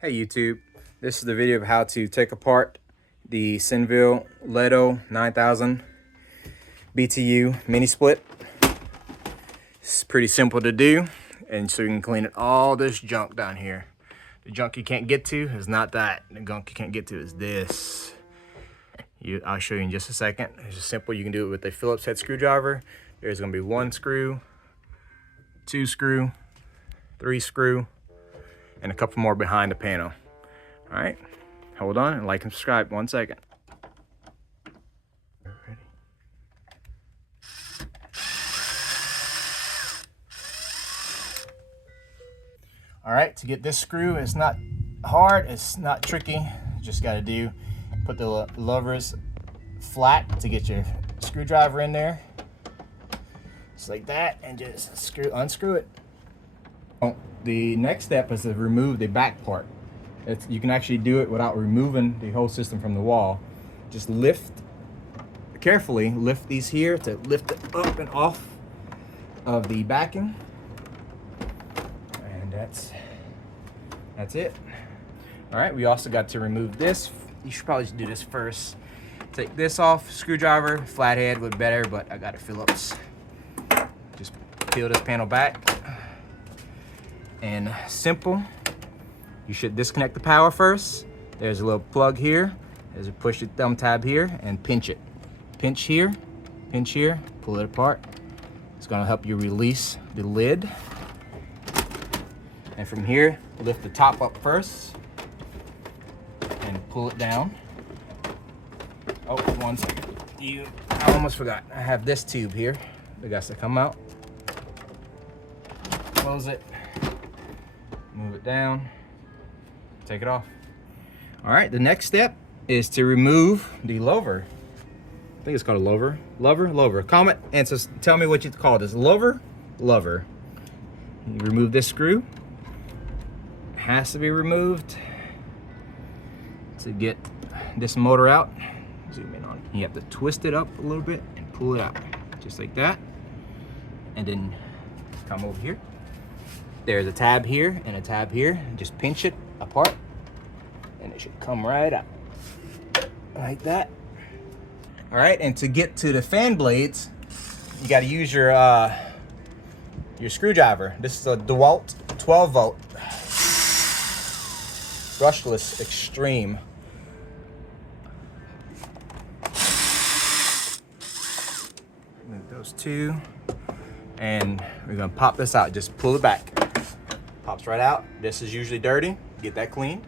Hey YouTube, this is the video of how to take apart the Senville Ledo 9000 BTU mini split. It's pretty simple to do, and so you can clean it all this junk down here. The junk you can't get to is not that. The junk you can't get to is this. I'll show you in just a second. It's just simple. You can do it with a Phillips head screwdriver. There's going to be 1 screw, 2 screw, 3 screw, and a couple more behind the panel. All right, hold on and like and subscribe 1 second. Ready? All right, to get this screw, it's not hard, it's not tricky. You just got to put the levers flat to get your screwdriver in there, just like that, and just unscrew it. The next step is to remove the back part. You can actually do it without removing the whole system from the wall. Just carefully lift these here to lift it up and off of the backing. And that's it. All right, we also got to remove this. You should probably do this first. Take this off, screwdriver, flathead would be better, but I got a Phillips. Just peel this panel back. And simple, you should disconnect the power first. There's a little plug here. There's a push the thumb tab here and pinch it. Pinch here, pull it apart. It's gonna help you release the lid. And from here, lift the top up first and pull it down. Oh, 1 second. I almost forgot. I have this tube here that got to come out. Close it. Move it down, take it off. All right, the next step is to remove the lover. I think it's called a lover. Lover. Comment and tell me what you call this. Lover. You remove this screw. It has to be removed to get this motor out. Zoom in on it. You have to twist it up a little bit and pull it out, just like that. And then come over here. There's a tab here and a tab here. Just pinch it apart and it should come right out like that. All right, and to get to the fan blades, you got to use your screwdriver. This is a DeWalt 12 volt brushless Xtreme. Move those two, and we're gonna pop this out. Just pull it back. Pops right out. This is usually dirty. Get that clean.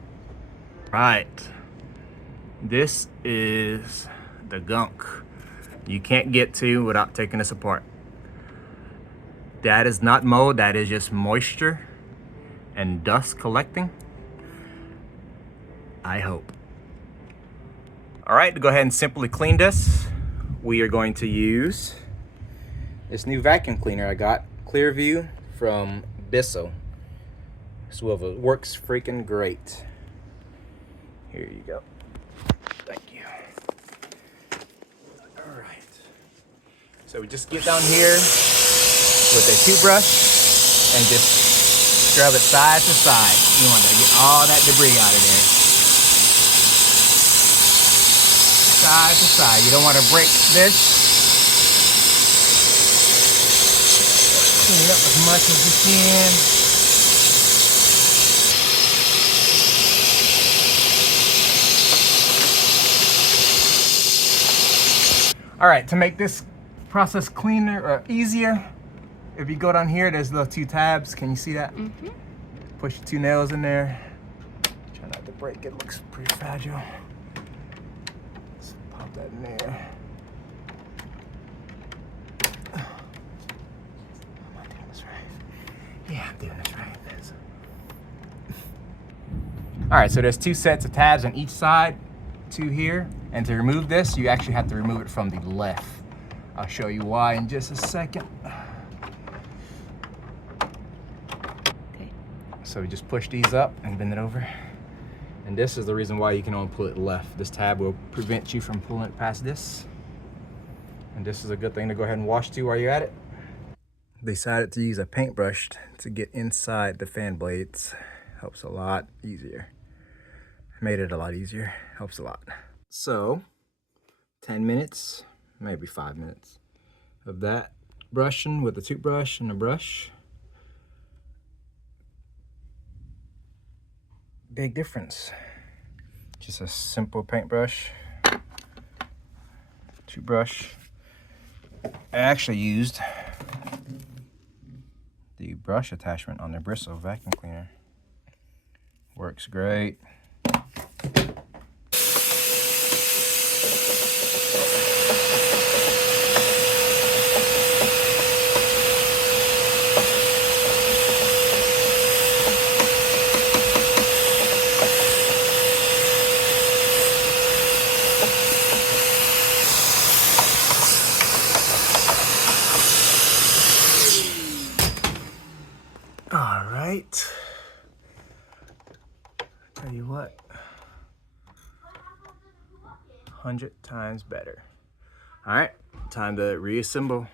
Right. This is the gunk you can't get to without taking this apart. That is not mold. That is just moisture and dust collecting. I hope. All right, to go ahead and simply clean this, we are going to use this new vacuum cleaner I got, Clearview from Bissell. Swivel works freaking great. Here you go. Thank you. All right. So we just get down here with a toothbrush and just scrub it side to side. You want to get all that debris out of there. Side to side. You don't want to break this. Clean it up as much as you can. All right, to make this process cleaner or easier, if you go down here, there's the 2 tabs. Can you see that? Mm-hmm. Push the 2 nails in there. Try not to break it, looks pretty fragile. Let's pop that in there. Am I doing this right? Yeah, I'm doing this right. All right, so there's 2 sets of tabs on each side, 2 here. And to remove this, you actually have to remove it from the left. I'll show you why in just a second. Okay. So we just push these up and bend it over. And this is the reason why you can only pull it left. This tab will prevent you from pulling it past this. And this is a good thing to go ahead and wash too while you're at it. Decided to use a paintbrush to get inside the fan blades. Helps a lot easier. Made it a lot easier. Helps a lot. So 10 minutes, maybe 5 minutes of that brushing with a toothbrush and a brush. Big difference. Just a simple paintbrush, toothbrush. I actually used the brush attachment on the Bissell vacuum cleaner. Works great. All right. Tell you what, 100 times better. All right, time to reassemble.